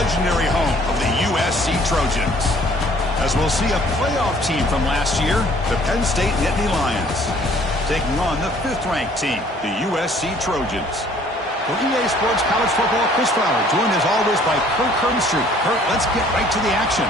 legendary home of the USC Trojans. As we'll see a playoff team from last year, the Penn State Nittany Lions, taking on the 5th-ranked team, the USC Trojans. For EA Sports College Football, Chris Fowler, joined as always by Kurt Kernstreet. Kurt, let's get right to the action.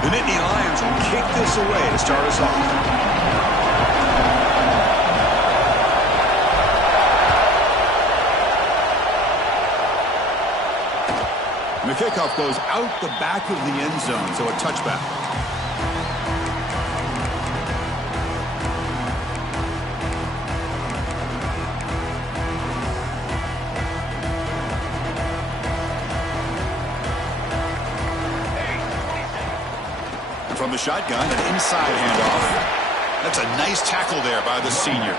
The Nittany Lions will kick this away to start us off. And the kickoff goes out the back of the end zone, so a touchback. From the shotgun, an inside handoff. That's a nice tackle there by the senior.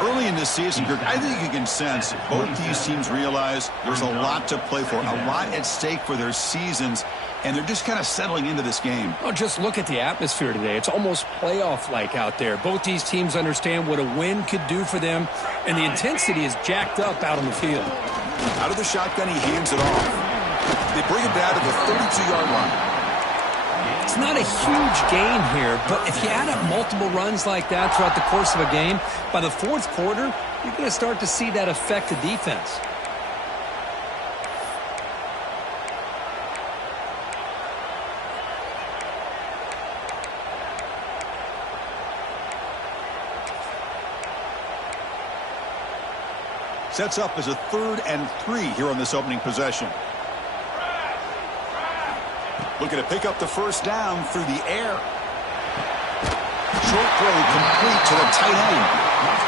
Early in this season, Kirk, I think you can sense both these teams realize there's a lot to play for, a lot at stake for their seasons, and they're just kind of settling into this game. Well, just look at the atmosphere today. It's almost playoff-like out there. Both these teams understand what a win could do for them, and the intensity is jacked up out on the field. Out of the shotgun, he hands it off. They bring it down to the 32-yard line. It's not a huge gain here, but if you add up multiple runs like that throughout the course of a game, by the 4th quarter, you're going to start to see that affect the defense. Sets up as a 3rd and 3 here on this opening possession. Looking to pick up the first down through the air. Short throw complete to the tight end.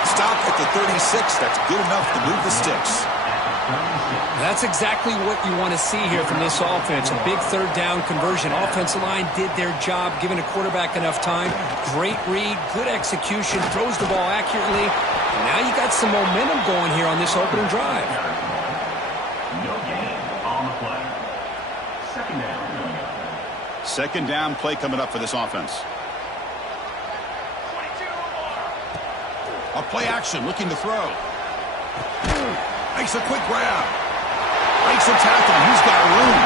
Stop at the 36. That's good enough to move the sticks. That's exactly what you want to see here from this offense. A big 3rd down conversion. Offensive line did their job, giving a quarterback enough time. Great read, good execution, throws the ball accurately. And now you got some momentum going here on this opening drive. No gain on the play. 2nd down. 2nd down play coming up for this offense. A play action, looking to throw. Makes a quick grab. Breaks a tackle. He's got room.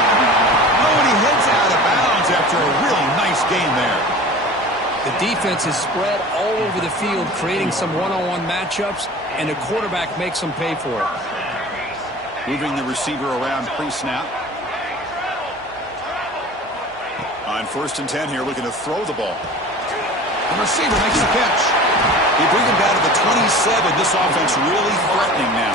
Oh, and he heads out of bounds after a really nice gain there. The defense is spread all over the field, creating some one-on-one matchups, and the quarterback makes them pay for it. Moving the receiver around pre-snap. On 1st and 10 here, looking to throw the ball. The receiver makes the catch. They bring him down to the 27. This offense really threatening now.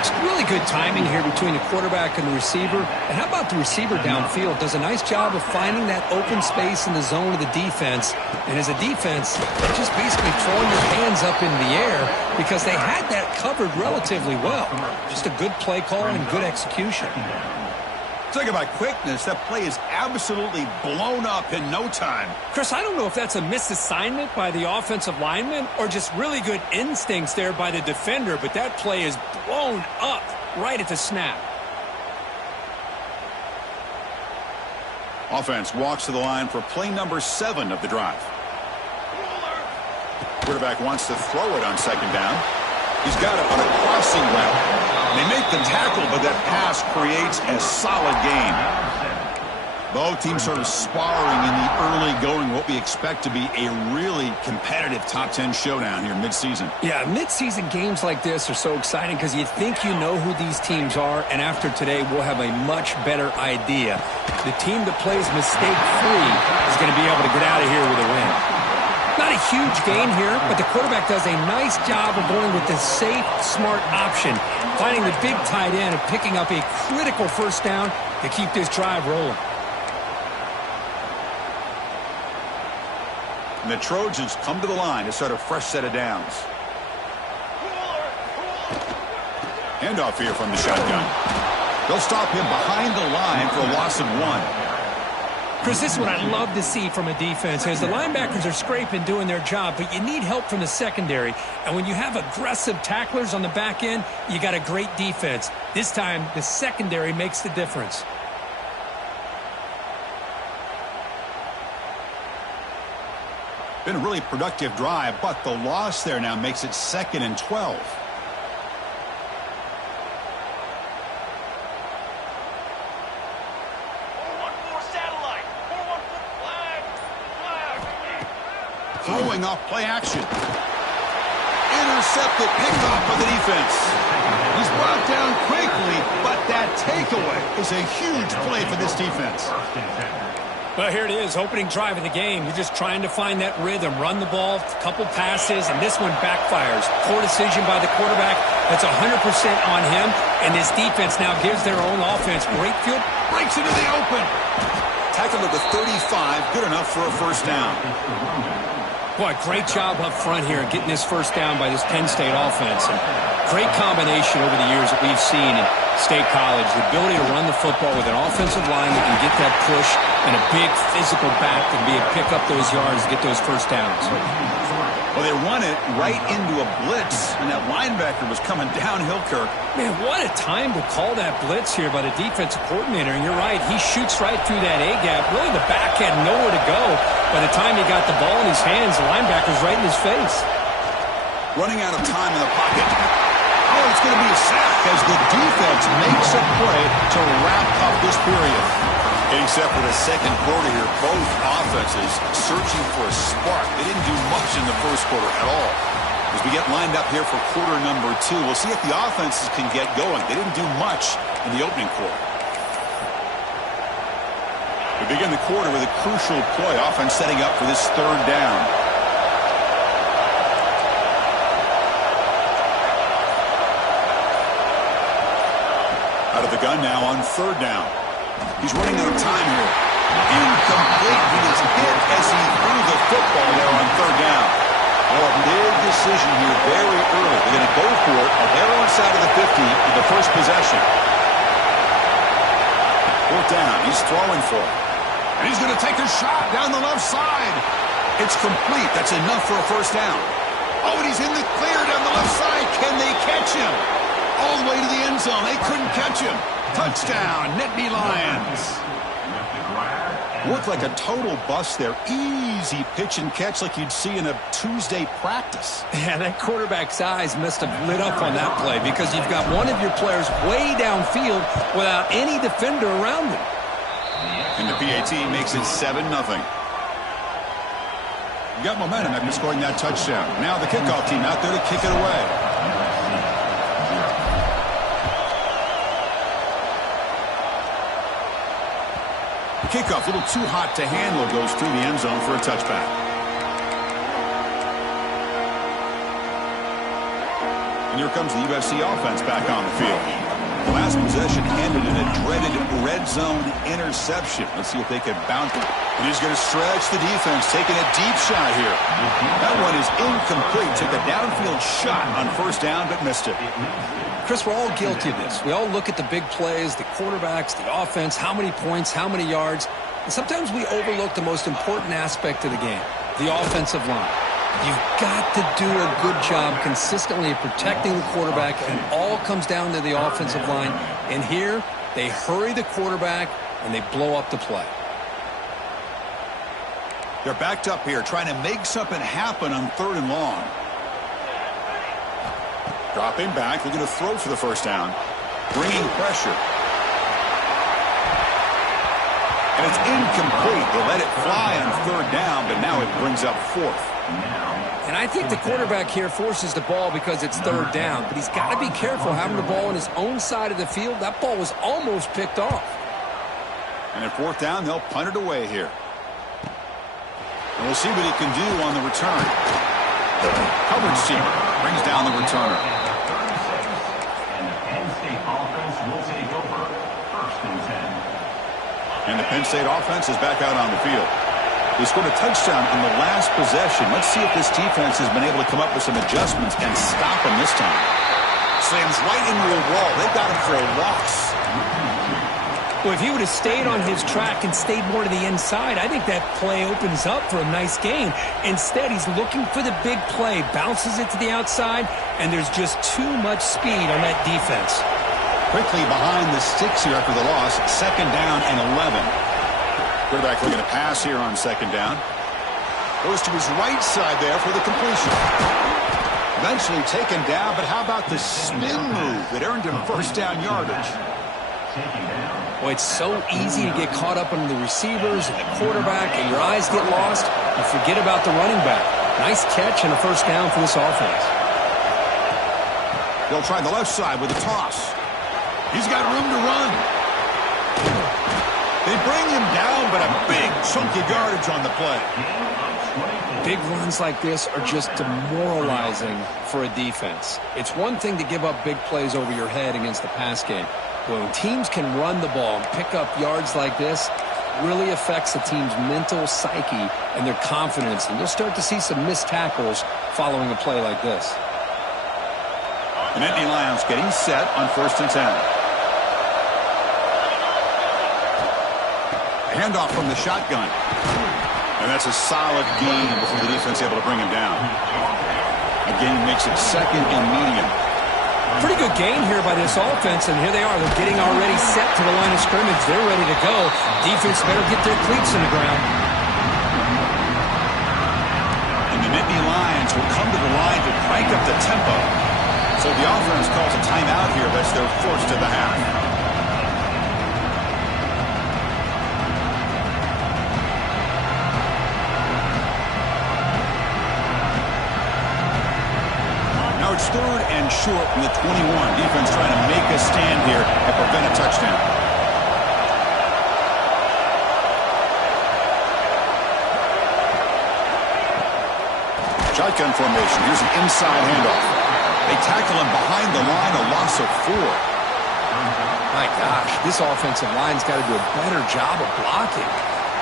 It's really good timing here between the quarterback and the receiver. And how about the receiver downfield? Does a nice job of finding that open space in the zone of the defense. And as a defense, just basically throwing your hands up in the air because they had that covered relatively well. Just a good play call and good execution. Talking about quickness, that play is absolutely blown up in no time. Chris, I don't know if that's a misassignment by the offensive lineman or just really good instincts there by the defender, but that play is blown up right at the snap. Offense walks to the line for play number 7 of the drive. Quarterback wants to throw it on 2nd down. He's got it on a crossing route. They make the tackle, but that pass creates a solid gain. Both teams sort of sparring in the early going, what we expect to be a really competitive top 10 showdown here mid-season. Yeah, mid-season games like this are so exciting because you think you know who these teams are, and after today we'll have a much better idea. The team that plays mistake-free is going to be able to get out of here with a win. Not a huge gain here, but the quarterback does a nice job of going with the safe, smart option, finding the big tight end and picking up a critical first down to keep this drive rolling. And the Trojans come to the line to start a fresh set of downs. Handoff here from the shotgun. They'll stop him behind the line for a loss loss of 1. Chris, this is what I love to see from a defense. As the linebackers are scraping, doing their job, but you need help from the secondary. And when you have aggressive tacklers on the back end, you got a great defense. This time, the secondary makes the difference. Been a really productive drive, but the loss there now makes it 2nd and 12. Throwing off play action. Intercepted, picked off by the defense. He's brought down quickly, but that takeaway is a huge play for this defense. Well, here it is, opening drive of the game. You're just trying to find that rhythm, run the ball, a couple passes, and this one backfires. Poor decision by the quarterback. That's 100% on him, and this defense now gives their own offense great field. Breaks into the open. Tackled at the 35, good enough for a first down. Boy, great job up front here in getting this first down by this Penn State offense. And great combination over the years that we've seen in State College. The ability to run the football with an offensive line that can get that push and a big physical back that can be able to pick up those yards and get those first downs. Well, they run it right into a blitz, and that linebacker was coming downhill, Kirk. Man, what a time to call that blitz here by the defensive coordinator. And you're right, he shoots right through that A-gap. Really, the back had nowhere to go. By the time he got the ball in his hands, the linebacker's right in his face. Running out of time in the pocket. Oh, it's going to be a sack as the defense makes a play to wrap up this period. Getting set for the second quarter here, both offenses searching for a spark. They didn't do much in the first quarter at all. As we get lined up here for quarter number 2, we'll see if the offenses can get going. They didn't do much in the opening quarter. We begin the quarter with a crucial play. Offense setting up for this third down. Out of the gun now on third down. He's running out of time here. Incomplete. He is hit as he threw the football there on third down. Oh, a big decision here very early. They're going to go for it. They're inside of the 50 in the first possession. Fourth down. He's throwing for it. And he's going to take a shot down the left side. It's complete. That's enough for a first down. Oh, and he's in the clear down the left side. Can they catch him? All the way to the end zone. They couldn't catch him. Touchdown, Nittany Lions. Looked like a total bust there. Easy pitch and catch like you'd see in a Tuesday practice. Yeah, that quarterback's eyes must have lit up on that play because you've got one of your players way downfield without any defender around him. And the PAT makes it 7-0. You got momentum after scoring that touchdown. Now the kickoff team out there to kick it away. Kickoff, a little too hot to handle, goes through the end zone for a touchback. And here comes the USC offense back on the field. The last possession ended in a dreaded red zone interception. Let's see if they can bounce it. And he's going to stretch the defense, taking a deep shot here. That one is incomplete. Took a downfield shot on first down, but missed it. Chris, we're all guilty of this. We all look at the big plays, the quarterbacks, the offense, how many points, how many yards. And sometimes we overlook the most important aspect of the game, the offensive line. You've got to do a good job consistently of protecting the quarterback, and it all comes down to the offensive line. And here, they hurry the quarterback, and they blow up the play. They're backed up here, trying to make something happen on third and long. Dropping back, looking to throw for the first down. Bringing pressure. And it's incomplete. They let it fly on third down, but now it brings up fourth. And I think the quarterback here forces the ball because it's third down. But he's got to be careful having the ball on his own side of the field. That ball was almost picked off. And at fourth down, they'll punt it away here. And we'll see what he can do on the return. Coverage team brings down the returner. And the Penn State offense is back out on the field. They scored a touchdown in the last possession. Let's see if this defense has been able to come up with some adjustments and stop them this time. Slams right into a wall. They got him for a loss. Well, if he would have stayed on his track and stayed more to the inside, I think that play opens up for a nice gain. Instead, he's looking for the big play, bounces it to the outside, and there's just too much speed on that defense. Quickly behind the sticks here after the loss, 2nd down and 11. Quarterback looking to pass here on 2nd down. Goes to his right side there for the completion. Eventually taken down, but how about the spin move that earned him 1st down yardage? Well, it's so easy to get caught up on the receivers and the quarterback, and your eyes get lost. You forget about the running back. Nice catch and a 1st down for this offense. They'll try the left side with a toss. He's got room to run. They bring him down, but a big chunk of yardage on the play. Big runs like this are just demoralizing for a defense. It's one thing to give up big plays over your head against the pass game. When teams can run the ball and pick up yards like this, it really affects the team's mental psyche and their confidence. And you'll start to see some missed tackles following a play like this. The Nittany Lions getting set on 1st and 10. Handoff from the shotgun. And that's a solid gain before the defense able to bring him down. A gain makes it 2nd and medium. Pretty good gain here by this offense, and here they are. They're getting already set to the line of scrimmage. They're ready to go. Defense better get their cleats in the ground. And the Nittany Lions will come to the line to crank up the tempo. So the offense calls a timeout here. That's their 1st of the half. It's 3rd and short from the 21. Defense trying to make a stand here and prevent a touchdown. Shotgun formation. Here's an inside handoff. They tackle him behind the line, a loss of 4. My gosh, this offensive line's got to do a better job of blocking.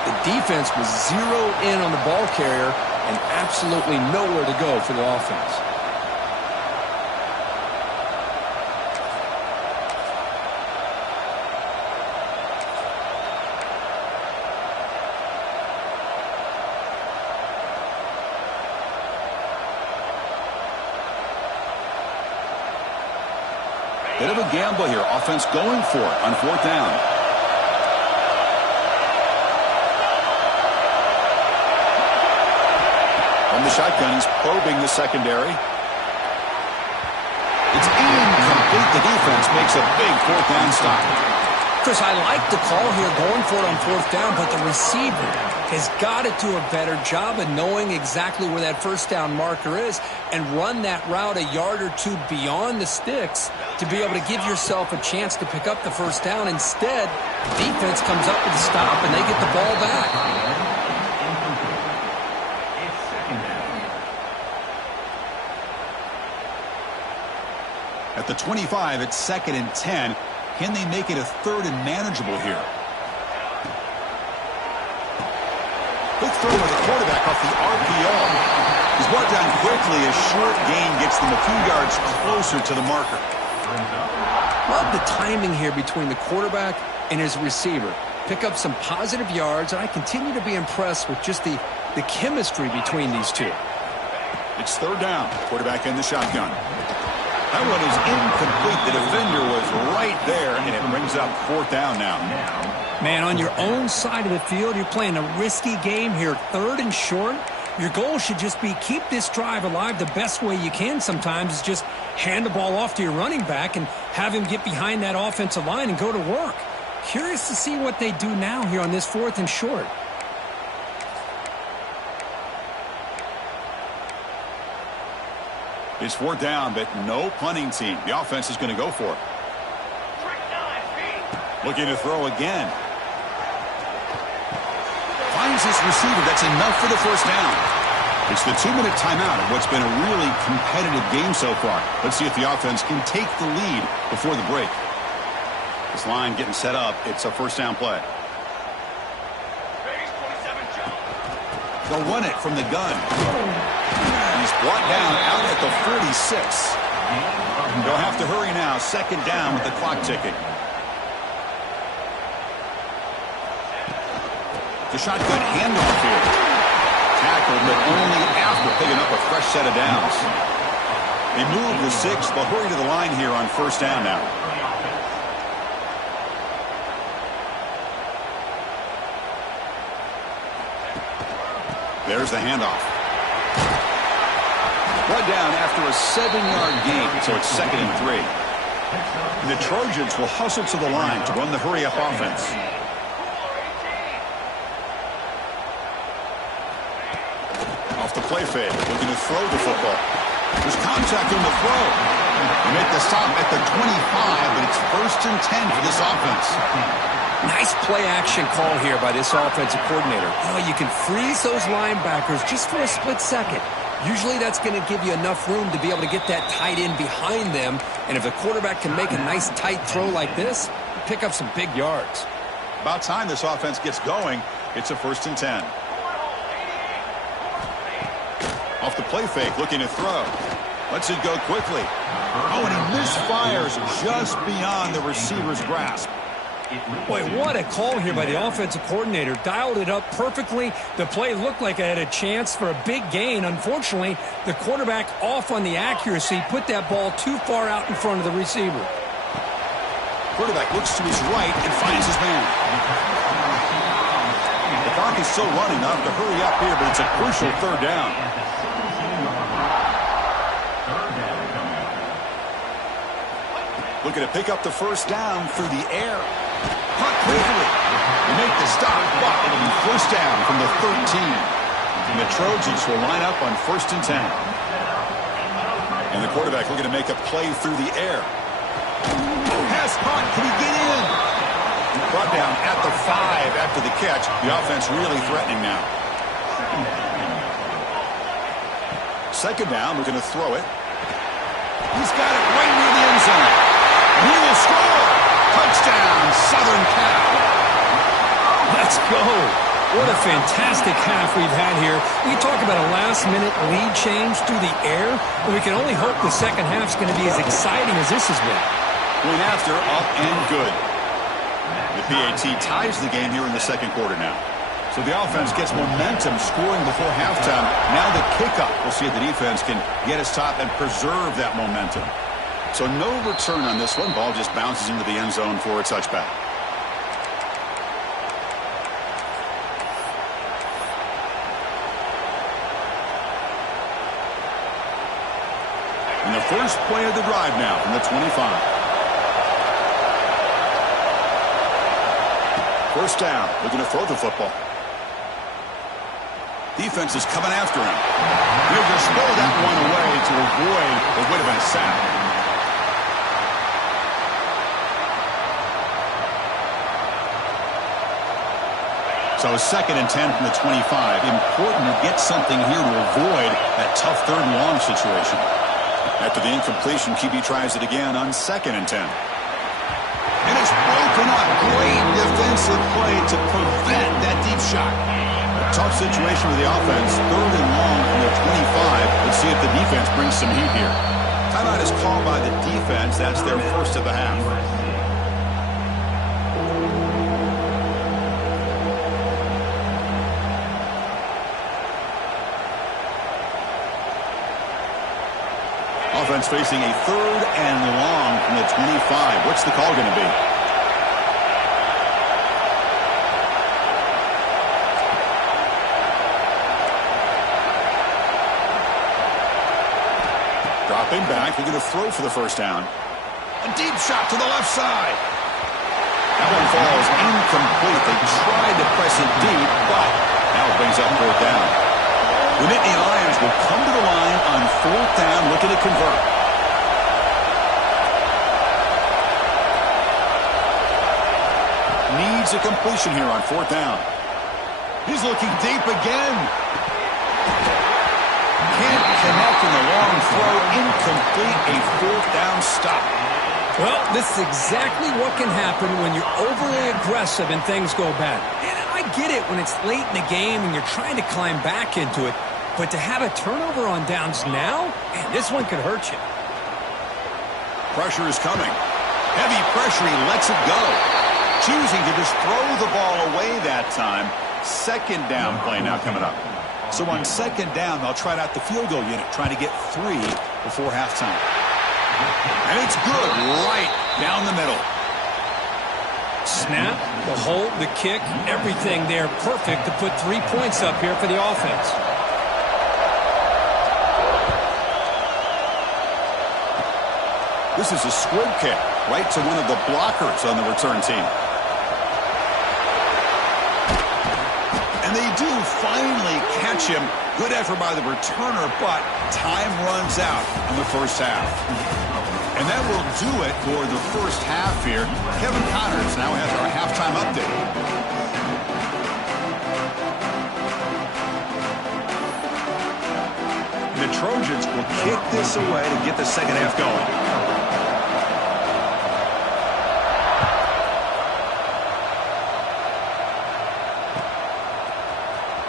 The defense was zeroed in on the ball carrier and absolutely nowhere to go for the offense. Bit of a gamble here. Offense going for it on 4th down. From the shotgun, he's probing the secondary. It's incomplete. The defense makes a big 4th down stop. Chris, I like the call here going for it on 4th down, but the receiver has got to do a better job of knowing exactly where that 1st down marker is and run that route a yard or 2 beyond the sticks to be able to give yourself a chance to pick up the 1st down. Instead, defense comes up with a stop and they get the ball back. At the 25, it's 2nd and 10. Can they make it a 3rd and manageable here? Quick throw with the quarterback off the RPO. He's brought down quickly. A short gain gets them a few yards closer to the marker. Love the timing here between the quarterback and his receiver. Pick up some positive yards, and I continue to be impressed with just the chemistry between these two. It's 3rd down. Quarterback in the shotgun. That one is incomplete. The defender was right there, and it brings up 4th down now. Man, on your own side of the field, you're playing a risky game here. 3rd and short. Your goal should just be keep this drive alive the best way you can sometimes is just hand the ball off to your running back and have him get behind that offensive line and go to work. Curious to see what they do now here on this 4th and short. It's 4th down, but no punting team. The offense is going to go for it. Looking to throw again. Finds his receiver. That's enough for the 1st down. It's the 2-minute timeout of what's been a really competitive game so far. Let's see if the offense can take the lead before the break. This line getting set up. It's a 1st down play. They'll run it from the gun. He's brought down out at the 46. They'll have to hurry now. 2nd down with the clock ticking. The shotgun handoff here. Tackled, but only after picking up a fresh set of downs. They move the 6. They'll hurry to the line here on first down now. There's the handoff. Brought down after a 7-yard gain, so it's 2nd and 3. And the Trojans will hustle to the line to run the hurry-up offense. Off the play fake, looking to throw the football. There's contact on the throw. They make the stop at the 25, but it's 1st and 10 for this offense. Nice play action call here by this offensive coordinator. You can freeze those linebackers just for a split second. Usually that's going to give you enough room to be able to get that tight end behind them. And if the quarterback can make a nice tight throw like this, pick up some big yards. About time this offense gets going. It's a 1st and 10. Off the play fake, looking to throw. Lets it go quickly. Oh, and he misfires just beyond the receiver's grasp. Boy, what a call here by the offensive coordinator. Dialed it up perfectly. The play looked like it had a chance for a big gain. Unfortunately, the quarterback off on the accuracy, put that ball too far out in front of the receiver. Quarterback looks to his right and finds his man. The clock is still running. They'll have to hurry up here, but it's a crucial 3rd down. Looking to pick up the 1st down through the air. Caught quickly. They make the stop, but it'll be 1st down from the 13. And the Trojans will line up on 1st and 10. And the quarterback looking to make a play through the air. Pass caught. Can he get in? Brought down at the 5 after the catch. The offense really threatening now. 2nd down, looking to throw it. He's got it right near the end zone. He will score. Touchdown, Southern Cal. Let's go. What a fantastic half we've had here. We talk about a last-minute lead change through the air, and we can only hope the second half's going to be as exciting as this has been. Point after, up and good. The PAT ties the game here in the 2nd quarter now. So the offense gets momentum scoring before halftime. Now the kickoff. We'll see if the defense can get us top and preserve that momentum. So no return on this one. Ball just bounces into the end zone for a touchback. And the first play of the drive now from the 25. 1st down. Looking to throw the football. Defense is coming after him. He'll just throw that one away to avoid what would have been a sack. So 2nd and 10 from the 25. Important to get something here to avoid that tough 3rd and long situation. After the incompletion, QB tries it again on 2nd and 10. And it's broken up. Great defensive play to prevent that deep shot. A tough situation with the offense. 3rd and long from the 25. Let's see if the defense brings some heat here. Timeout is called by the defense. That's their 1st of the half. Offense facing a 3rd and long from the 25. What's the call going to be? Dropping back, they're going to throw for the 1st down. A deep shot to the left side. That one falls incomplete. They tried to press it deep, but now it brings up 4th down. The Nittany Lions will come to the line on 4th down, looking to convert. Needs a completion here on 4th down. He's looking deep again. Can't connect in the long throw. Incomplete. A 4th down stop. Well, this is exactly what can happen when you're overly aggressive and things go bad. And I get it when it's late in the game and you're trying to climb back into it. But to have a turnover on downs now, man, this one could hurt you. Pressure is coming. Heavy pressure. He lets it go. Choosing to just throw the ball away that time. Second down play now coming up. So on second down, they'll try out the field goal unit, trying to get 3 before halftime. And it's good right down the middle. Snap, the hold, the kick, everything there perfect to put 3 points up here for the offense. This is a squib kick right to one of the blockers on the return team. And they do finally catch him. Good effort by the returner, but time runs out in the first half. And that will do it for the first half here. Kevin Connors now has our halftime update. The Trojans will kick this away to get the second half going.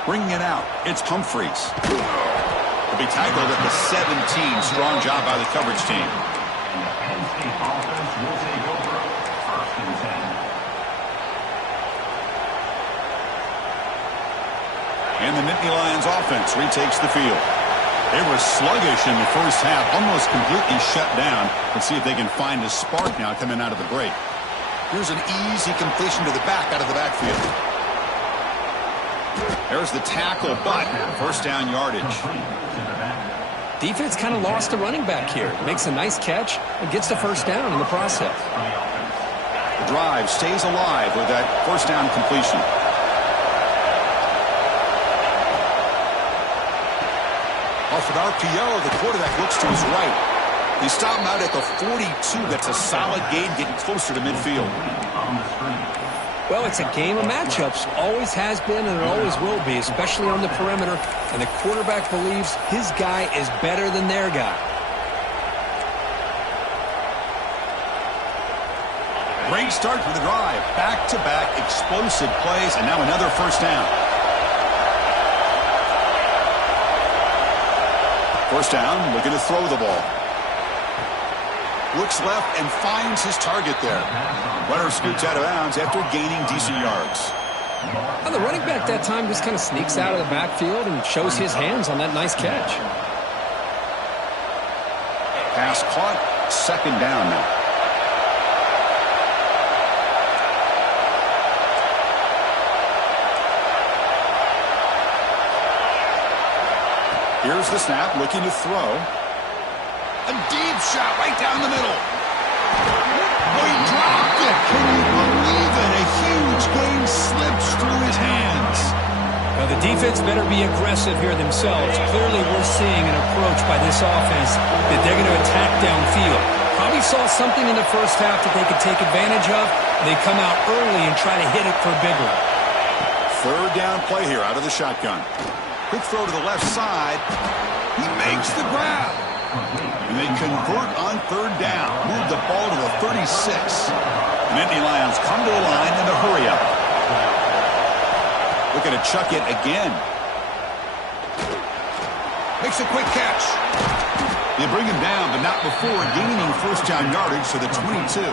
Bringing it out, it's Humphreys. To be tackled at the 17. Strong job by the coverage team. And the Penn State offense will take over. 1st and 10. And the Nittany Lions offense retakes the field. They were sluggish in the first half, almost completely shut down. Let's see if they can find a spark now coming out of the break. Here's an easy completion to the back out of the backfield. There's the tackle, but first down yardage. Defense kind of lost a running back here. Makes a nice catch and gets the first down in the process. The drive stays alive with that first down completion. Off an RPO, the quarterback looks to his right. They stop him out at the 42. That's a solid gain, getting closer to midfield. Well, it's a game of matchups. Always has been and it always will be, especially on the perimeter. And the quarterback believes his guy is better than their guy. Great start for the drive. Back-to-back explosive plays, and now another first down. First down, looking to throw the ball. Looks left and finds his target there. Runner scoots out of bounds after gaining decent yards. Well, the running back that time just kind of sneaks out of the backfield and shows his hands on that nice catch. Pass caught. Second down now. Here's the snap, looking to throw. A deep shot right down the middle. Oh, he dropped it. Can you believe it? A huge gain slips through his hands. Well, the defense better be aggressive here themselves. Clearly, we're seeing an approach by this offense that they're going to attack downfield. Probably saw something in the first half that they could take advantage of. They come out early and try to hit it for a big one. Third down play here out of the shotgun. Quick throw to the left side. He makes the grab. And they convert on third down. Move the ball to the 36. Nittany Lions come to the line in a hurry up. Looking to chuck it again. Makes a quick catch. They bring him down, but not before gaining first down yardage to the 22.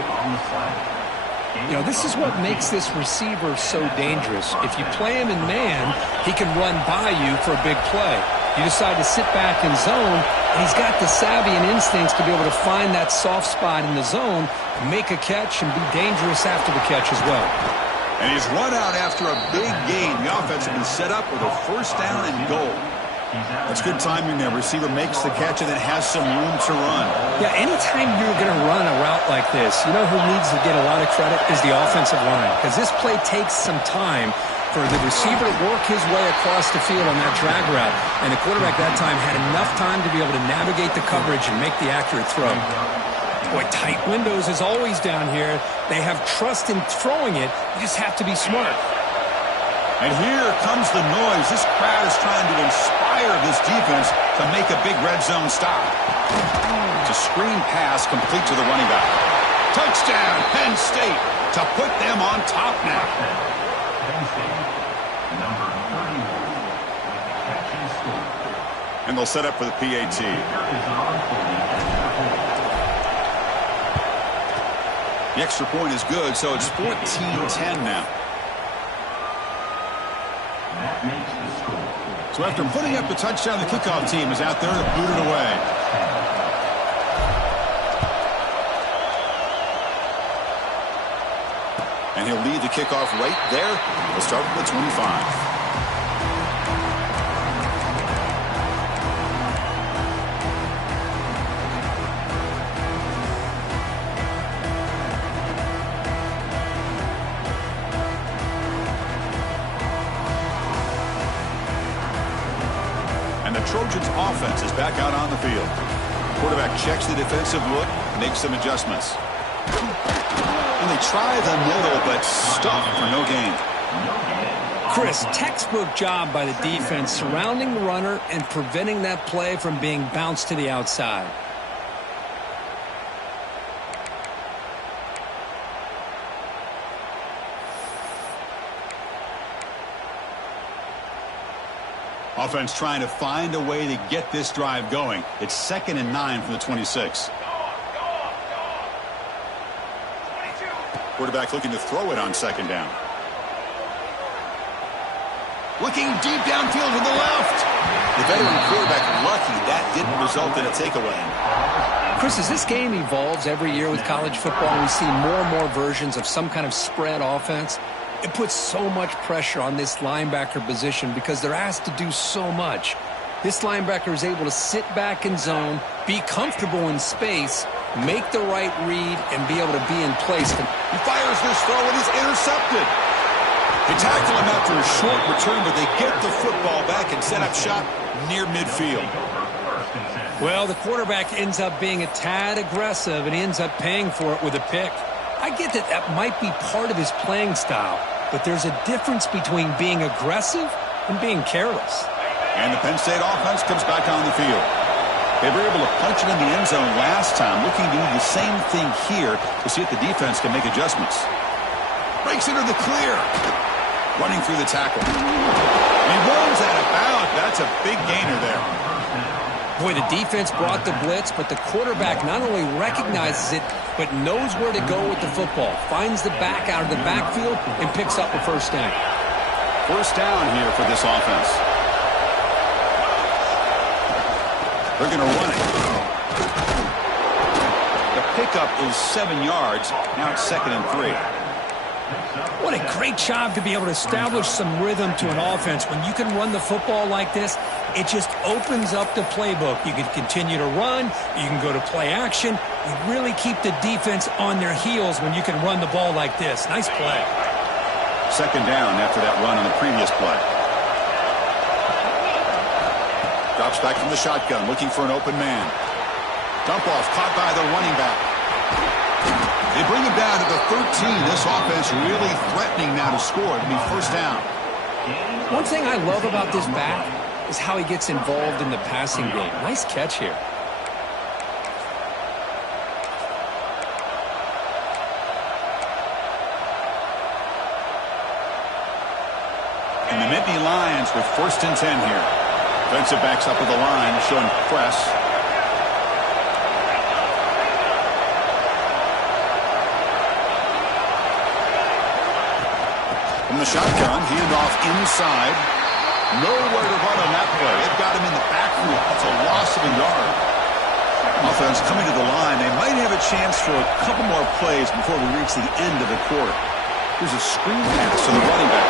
You know, this is what makes this receiver so dangerous. If you play him in man, he can run by you for a big play. You decide to sit back in zone, and he's got the savvy and instincts to be able to find that soft spot in the zone, make a catch, and be dangerous after the catch as well. And he's run out after a big gain. The offense has been set up with a first down and goal. That's good timing there. Receiver makes the catch and then has some room to run. Yeah, anytime you're going to run a route like this, you know who needs to get a lot of credit is the offensive line. Because this play takes some time for the receiver to work his way across the field on that drag route. And the quarterback that time had enough time to be able to navigate the coverage and make the accurate throw. Boy, tight windows is always down here. They have trust in throwing it. You just have to be smart. And here comes the noise. This crowd is trying to inspire this defense to make a big red zone stop. It's a screen pass complete to the running back. Touchdown, Penn State, to put them on top now. Penn State, number 31, with the catch and score. And they'll set up for the PAT. The extra point is good, so it's 14-10 now. That makes the score. So after putting up the touchdown, the kickoff team is out there to boot it away. And he'll lead the kickoff right there. We'll start with the 25. And the Trojans offense is back out on the field. Quarterback checks the defensive look, makes some adjustments. And they try the middle, but stuffed for no gain. Chris, textbook job by the defense surrounding the runner and preventing that play from being bounced to the outside. Offense trying to find a way to get this drive going. It's 2nd and 9 from the 26. Quarterback looking to throw it on 2nd down. Looking deep downfield to the left. The veteran quarterback lucky that didn't result in a takeaway. Chris, as this game evolves every year with college football, we see more and more versions of some kind of spread offense. It puts so much pressure on this linebacker position because they're asked to do so much. This linebacker is able to sit back in zone, be comfortable in space, make the right read, and be able to be in place. He fires this throw and he's intercepted. They tackle him after a short return, but they get the football back and set up shop near midfield. Well, the quarterback ends up being a tad aggressive and he ends up paying for it with a pick. I get that that might be part of his playing style, but there's a difference between being aggressive and being careless. And the Penn State offense comes back on the field. They were able to punch it in the end zone last time, looking to do the same thing here to see if the defense can make adjustments. Breaks into the clear. Running through the tackle. He runs out of bounds. That's a big gainer there. Boy, the defense brought the blitz, but the quarterback not only recognizes it, but knows where to go with the football. Finds the back out of the backfield and picks up a first down. First down here for this offense. They're going to run it. The pickup is 7 yards. Now it's 2nd and 3. What a great job to be able to establish some rhythm to an offense. When you can run the football like this, it just opens up the playbook. You can continue to run. You can go to play action. You really keep the defense on their heels when you can run the ball like this. Nice play. 2nd down after that run on the previous play. Drops back from the shotgun, looking for an open man. Dump off, caught by the running back. They bring him down to the 13. This offense really threatening now to score. It'll be first down. One thing I love about this back is how he gets involved in the passing game. Nice catch here. And the Nittany Lions with 1st and 10 here. Defensive backs up with the line, showing press. From the shotgun, handoff inside. Nowhere to run on that play. They've got him in the backfield. That's a loss of a yard. Offense coming to the line. They might have a chance for a couple more plays before we reach the end of the quarter. Here's a screen pass to the running back.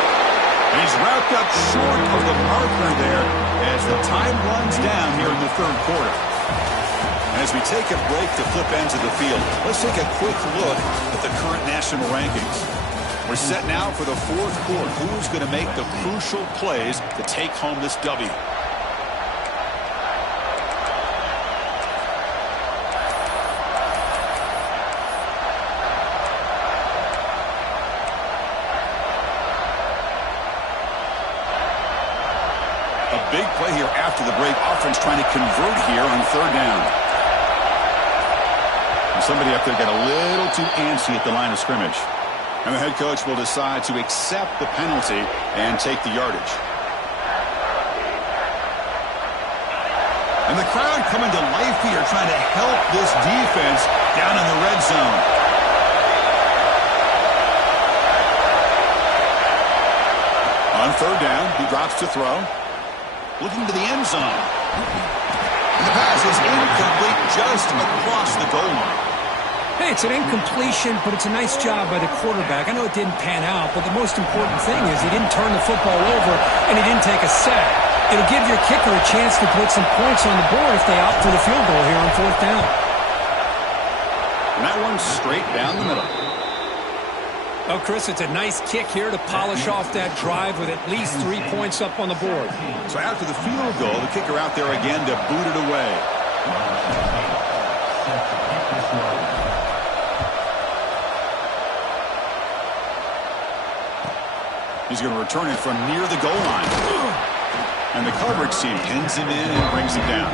And he's wrapped up short of the marker there as the time runs down here in the 3rd quarter. And as we take a break to flip ends of the field, let's take a quick look at the current national rankings. We're set now for the 4th quarter. Who's going to make the crucial plays to take home this W? A big play here after the break. Offense trying to convert here on 3rd down. And somebody up there got a little too antsy at the line of scrimmage. And the head coach will decide to accept the penalty and take the yardage. And the crowd coming to life here, trying to help this defense down in the red zone. On third down, he drops to throw. Looking to the end zone. And the pass is incomplete just across the goal line. Hey, it's an incompletion, but it's a nice job by the quarterback. I know it didn't pan out, but the most important thing is he didn't turn the football over and he didn't take a sack. It'll give your kicker a chance to put some points on the board if they opt for the field goal here on fourth down. And that one's straight down the middle. Oh, Chris, it's a nice kick here to polish off that drive with at least 3 points up on the board. So after the field goal, the kicker out there again to boot it away. He's going to return it from near the goal line. And the coverage team pins him in and brings him down.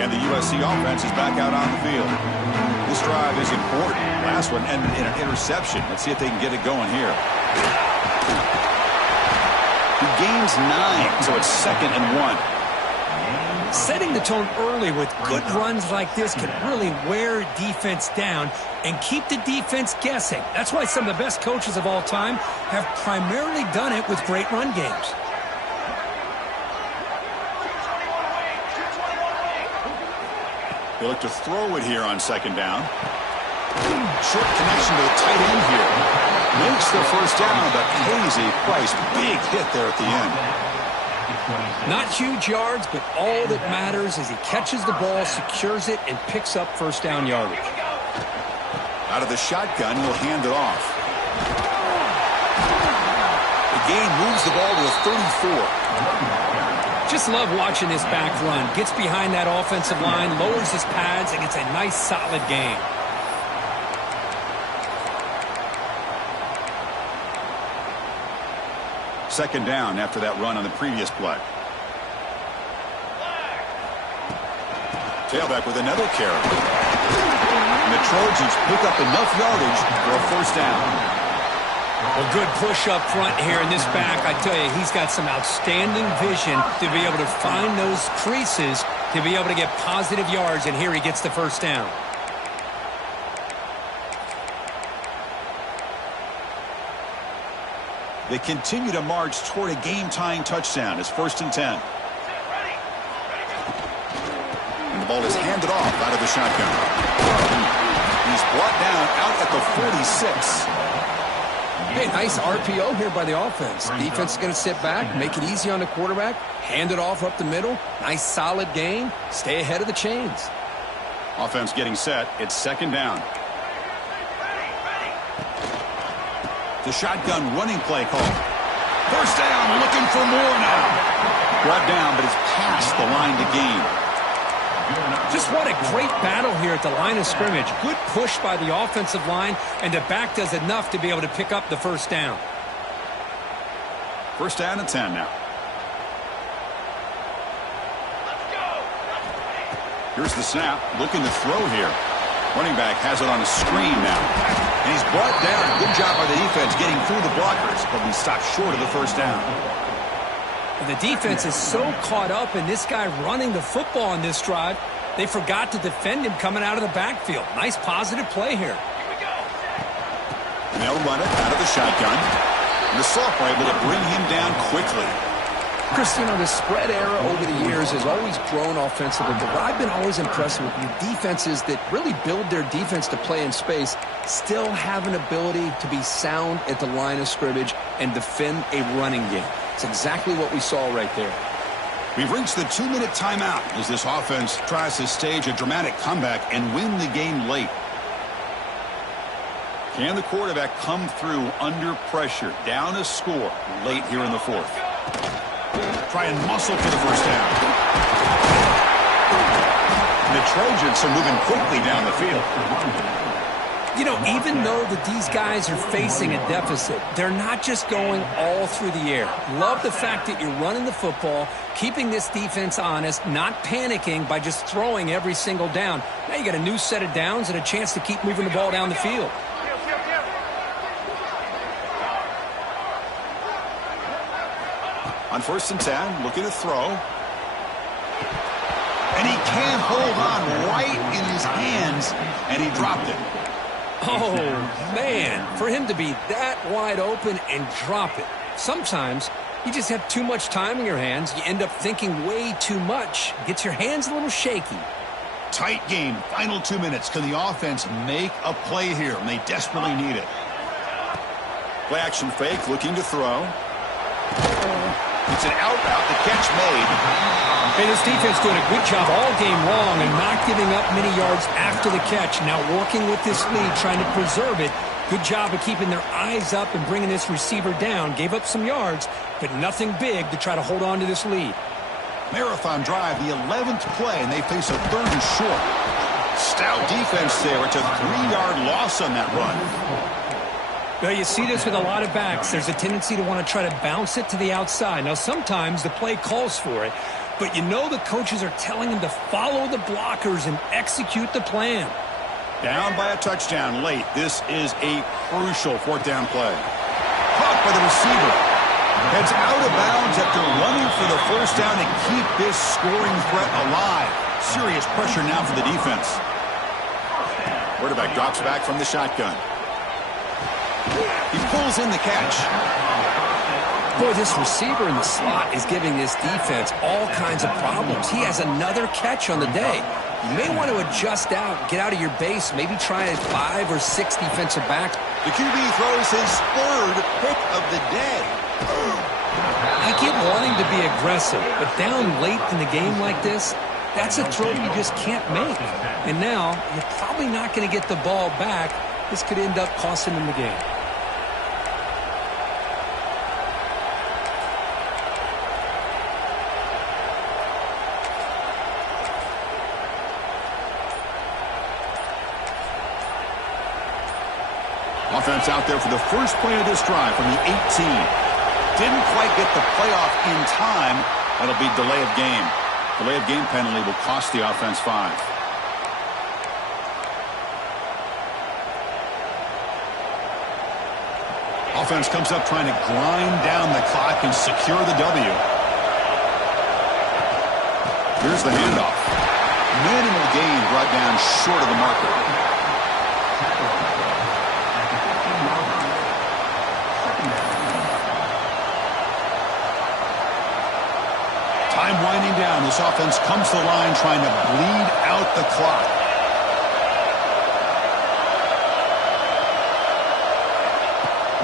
And the USC offense is back out on the field. This drive is important. Last one ended in an interception. Let's see if they can get it going here. He gains 9, so it's 2nd and 1. Setting the tone early with good runs like this can really wear defense down and keep the defense guessing. That's why some of the best coaches of all time have primarily done it with great run games. They look to throw it here on 2nd down. Short connection to the tight end here. Makes the first down, but Casey Price, big hit there at the end. Not huge yards, but all that matters is he catches the ball, secures it, and picks up first down yardage. Out of the shotgun, he'll hand it off. The game moves the ball to the 34. Just love watching this back run. Gets behind that offensive line, lowers his pads, and gets a nice solid gain. Second down after that run on the previous play. Tailback with another carry. And the Trojans pick up enough yardage for a first down. Well, good push up front here in this back. I tell you, he's got some outstanding vision to be able to find those creases to be able to get positive yards, and here he gets the first down. They continue to march toward a game-tying touchdown. It's 1st and 10. And the ball is handed off out of the shotgun. He's brought down out at the 46. Hey, nice RPO here by the offense. Defense is going to sit back, make it easy on the quarterback, hand it off up the middle. Nice solid gain. Stay ahead of the chains. Offense getting set. It's 2nd down. The shotgun running play call. First down, looking for more now. Brought down, but it's past the line to gain. Just what a great battle here at the line of scrimmage. Good push by the offensive line, and the back does enough to be able to pick up the first down. First down and 10 now. Here's the snap. Looking to throw here. Running back has it on a screen now. And he's brought down. Good job by the defense getting through the blockers, but he stopped short of the first down. The defense is so caught up in this guy running the football on this drive, they forgot to defend him coming out of the backfield. Nice positive play here. And they'll run it out of the shotgun. And the sophomore able to bring him down quickly. Chris, you know, the spread era over the years has always grown offensively, but what I've been always impressed with defenses that really build their defense to play in space still have an ability to be sound at the line of scrimmage and defend a running game. It's exactly what we saw right there. We've reached the 2-minute timeout as this offense tries to stage a dramatic comeback and win the game late. Can the quarterback come through under pressure, down a score late here in the 4th? Try and muscle for the first down. And the Trojans are moving quickly down the field. You know, even though that these guys are facing a deficit, they're not just going all through the air. Love the fact that you're running the football, keeping this defense honest, not panicking by just throwing every single down. Now you got a new set of downs and a chance to keep moving the ball down the field. On 1st and 10, looking to throw. And he can't hold on right in and he dropped it. Oh, man, for him to be that wide open and drop it. Sometimes you just have too much time in your hands. You end up thinking way too much. Gets your hands a little shaky. Tight game, final 2 minutes. Can the offense make a play here? And they desperately need it. Play action fake, looking to throw. It's an out route, the catch made. Hey, this defense doing a good job all game long and not giving up many yards after the catch. Now working with this lead, trying to preserve it. Good job of keeping their eyes up and bringing this receiver down. Gave up some yards, but nothing big to try to hold on to this lead. Marathon drive, the 11th play, and they face a 3rd and short. Stout defense there. It's a 3-yard loss on that run. Well, you see this with a lot of backs. There's a tendency to want to try to bounce it to the outside. Now, sometimes the play calls for it, but you know the coaches are telling them to follow the blockers and execute the plan. Down by a touchdown late. This is a crucial 4th down play. Caught by the receiver. Heads out of bounds after running for the 1st down to keep this scoring threat alive. Serious pressure now for the defense. Quarterback drops back from the shotgun. He pulls in the catch. Boy, this receiver in the slot is giving this defense all kinds of problems. He has another catch on the day. You may want to adjust out, get out of your base, maybe try a 5 or 6 defensive back. The QB throws his 3rd pick of the day. I get wanting to be aggressive, but down late in the game like this, that's a throw you just can't make. And now, you're probably not going to get the ball back. This could end up costing him the game. Offense out there for the first play of this drive from the 18. Didn't quite get the playoff in time. That'll be delay of game. Delay of game penalty will cost the offense 5. Offense comes up trying to grind down the clock and secure the W. Here's the handoff. Minimal gain brought down short of the marker. Time winding down. This offense comes to the line trying to bleed out the clock.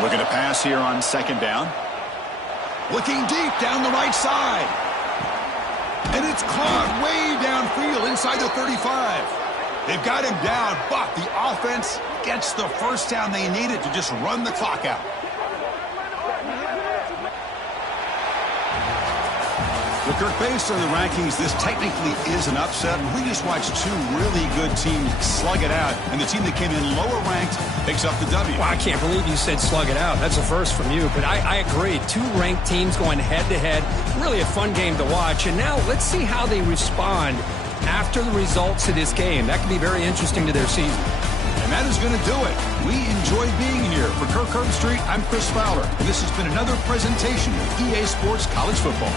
Looking to pass here on 2nd down. Looking deep down the right side. And it's caught way downfield inside the 35. They've got him down, but the offense gets the 1st down they needed to just run the clock out. Well, Kirk, based on the rankings, this technically is an upset. We just watched 2 really good teams slug it out, and the team that came in lower ranked picks up the W. Well, I can't believe you said slug it out. That's a first from you, but I agree. 2 ranked teams going head-to-head. Really a fun game to watch, and now let's see how they respond after the results of this game. That could be very interesting to their season. And that is going to do it. We enjoyed being here. For Kirk Herbstreit, I'm Chris Fowler, and this has been another presentation of EA Sports College Football.